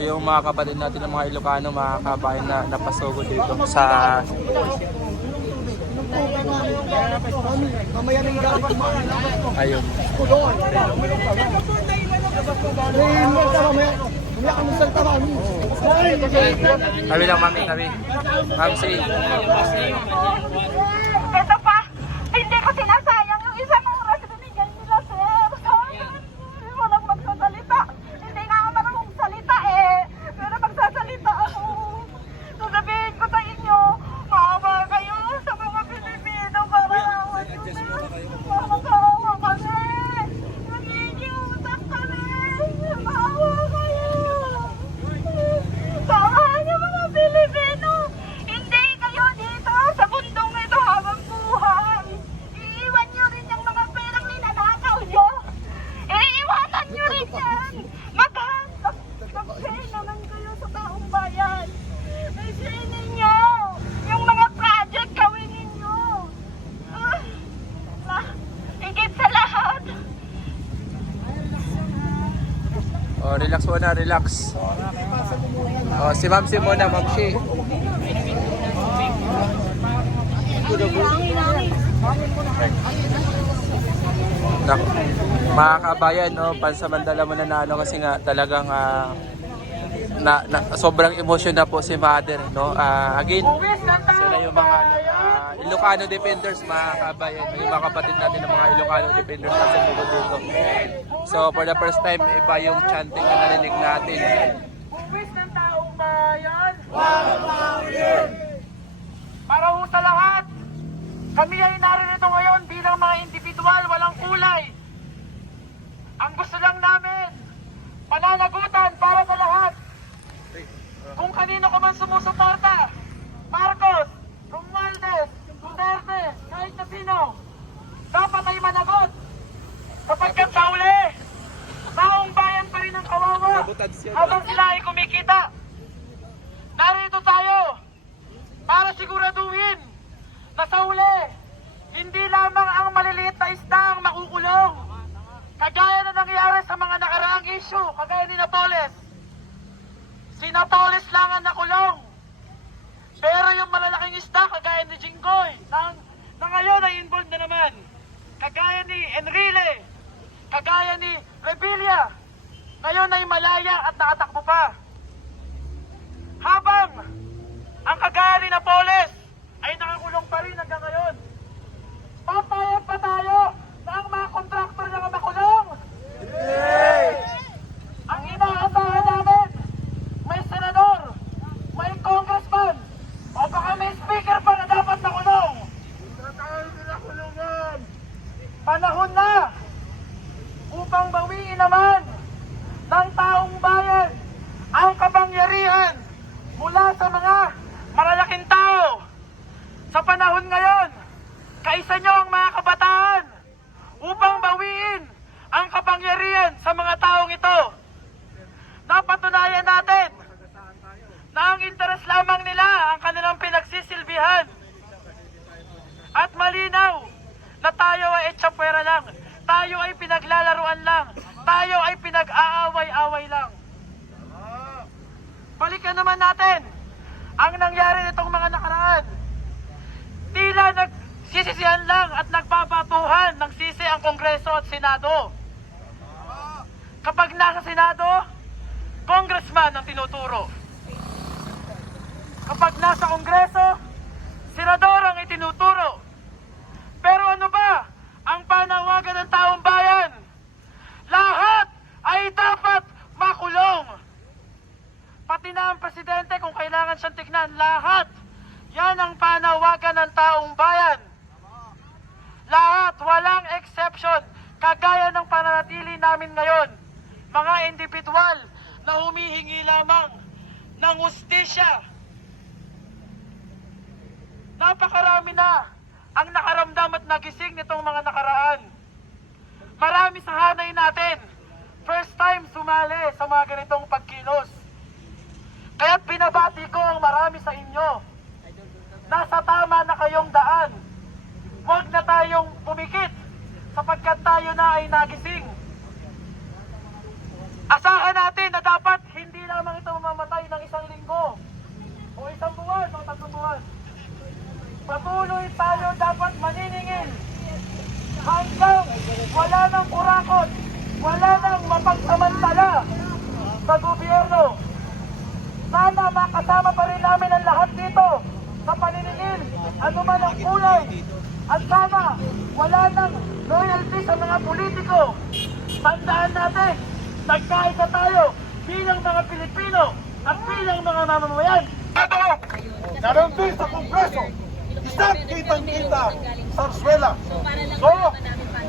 So yung mga kapatid natin ng mga Ilocano, mga kabayan na napasugod dito sa ayun. Kami lang mami, kami. Ma'am si Ito pa, hindi ko sinasayang yung isang oras binigay nila, sir. Sayang. Walang magsasalita. Hindi nga ako marunong salita eh. Pero magsasalita ako. Sasabihin ko sa inyo, maawa kayo sa mga Pilipino para makakawa kami. Nagigiutak kami. Maawa kayo. Saan yung mga Pilipino? Hindi kayo dito sa bundong ito habang buhay. Iiwan nyo rin yung mga perang ninanakaw nyo. Iiwanan nyo rin yan. Mag-pray naman kayo sa taong bayan. I-say ninyo. Yung mga project gawin ninyo. Higit sa lahat. oh, relax muna, relax. Oh, si Ma'am si muna, Ma'am si. Nak, mga kabayan, no, pansamantala muna na ano kasi nga talagang sobrang emotion na po si Mother, no. Again, sila yung mga Ilocano defenders, mga kabayan, yung mga kapatid natin ng mga Ilocano defenders na sumugod dito. So for the first time, iba yung chanting na narinig natin. Buwis ng taong bayan. Para ho sa lahat, kami ay naririto ngayon bilang mga individual, walang kulay. Ang gusto lang namin, pananagutan para sa lahat. Kung kanino ka man sumusuporta, Marcos, Romualdez, Duterte, kahit na sino, dapat ay managot. Sapagkat sa uli, taong bayan pa rin ang kawawa habang sila ay kumikita. Narito tayo para siguraduhin na sa uli, hindi lamang ang maliliit na isda ang makukulong. Kagaya na nangyari sa mga nakaraang issue, kagaya ni Napoles. Si Napoles lang ang nakulong. Pero yung malalaking isda, kagaya ni Jinggoy, na ngayon ay involved na naman. Kagaya ni Enrile, kagaya ni Revilla, ngayon ay malaya at nakatakbo pa. Habang ang kagaya ni Napoles ay nakakulong pa rin hanggang ngayon. Papayag pa tayo na ang mga kontraktor na makulong? Ang inaasahan namin, may senador, may congressman, o baka may speaker pa na dapat nakulong. Panahon na upang bawiin naman ng taong bayan ang kapangyarihan mula sa mga malalaking tao. Sa panahon ngayon, kaisa nyo ang mga kabataan upang bawiin ang kapangyarihan sa mga taong ito. Napatunayan natin na ang interes lamang nila ang kanilang pinagsisilbihan. At malinaw na tayo ay etsapuera lang. Tayo ay pinaglalaruan lang. Tayo ay pinag-aaway-away lang. Balikan naman natin ang nangyari nitong mga nakaraan. Tila nagsisisihan lang at nagbabatuhan ng sisi ang Kongreso at Senado. Kapag nasa Senado, congressman ang tinuturo. Kapag nasa Kongreso, senador ang itinuturo. Pero ano ba ang panawagan ng taong bayan? Lahat ay dapat makulong. Pati na ang presidente kung kailangan siyang tignan, lahat. Yan ang panawagan ng taong bayan. Lahat, walang exception. Kagaya ng pananatili namin ngayon, mga individual na humihingi lamang ng hustisya. Napakarami na ang nakaramdam at nagising nitong mga nakaraan. Marami sa hanay natin, first time sumali sa mga ganitong pagkilos. Kaya't binabati ko ang marami sa inyo. Nasa tama na kayong daan. Huwag na tayong pumikit sapagkat tayo na ay nagising. Asahan natin na dapat hindi lamang ito nang mapagsamantala sa gobyerno. Sana makasama pa rin namin ang lahat dito sa paniningil, anuman ang kulay. At sana wala nang loyalty sa mga politiko. Tandaan natin, nagkaisa tayo bilang mga Pilipino at bilang mga mamamayan. Naroon din sa Kongreso, isang kitang-kita sa Arzuela. So,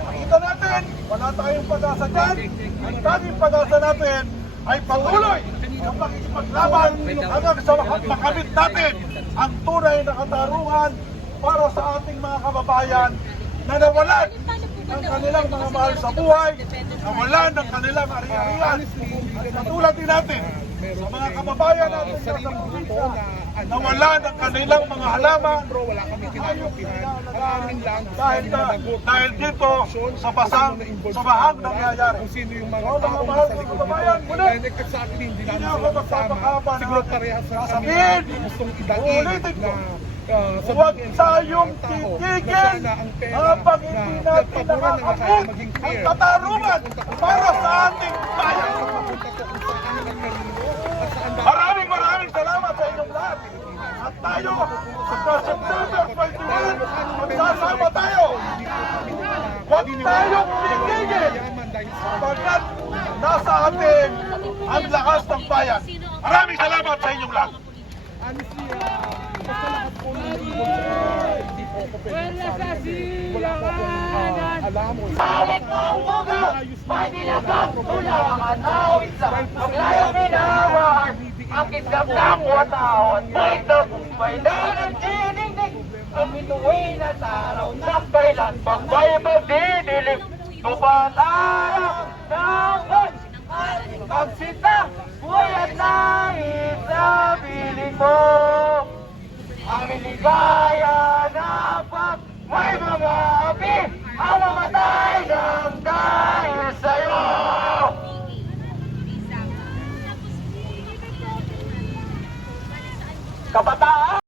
makita natin, wala tayong pag-asa dyan. Ang tanging pag-asa natin ay patuloy ang pakikipaglaban hanggang sa makamit natin ang tunay na katarungan para sa ating mga kababayan na nawalan ng kanilang mga mahal sa buhay, nawalan ng kanilang ari-arian. Katulad din natin sa mga kababayan natin sa probinsya, nawalan ng kanilang mga halaman, dahil dito sa bahang nangyayari. Mga mahal sa kababayan, muli, hindi na ako magpapakaba na sasabihin, ulitin ko, huwag tayong titigil habang hindi natin nakakamit ang katarungan para sa ating bayan. Maraming salamat sa inyong lahat. At tayo, sa September 21, magsasama tayo. Huwag tayong titigil pagkat nasa atin ang lakas ng bayan. Maraming salamat sa inyong lahat. Honestly, sa lahat po ng hindi po ako pwede magsabi. Wala po akong alam o Bakit mo ang buga? May nilagang tulangan na isang ang layang ginawan. Ang itlap ng watahon, may tagumpay na nagdidingdig. Ang minuwi na taraw ng kailan pag may magdidilim. Tupat araw ng buwan, ang sita, buhay at nais sa piling mo. Ang ligaya na pag may mga api, ang mamatay ng dahil sa'yo. Kabataan!